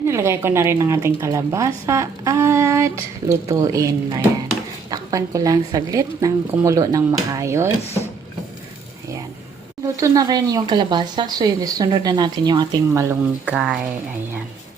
Nilagay ko na rin ang ating kalabasa at lutuin na yan. Takpan ko lang saglit nang kumulo ng maayos. Ayan. Luto na rin yung kalabasa. So, yun, sunod na natin yung ating malunggay. Ayan.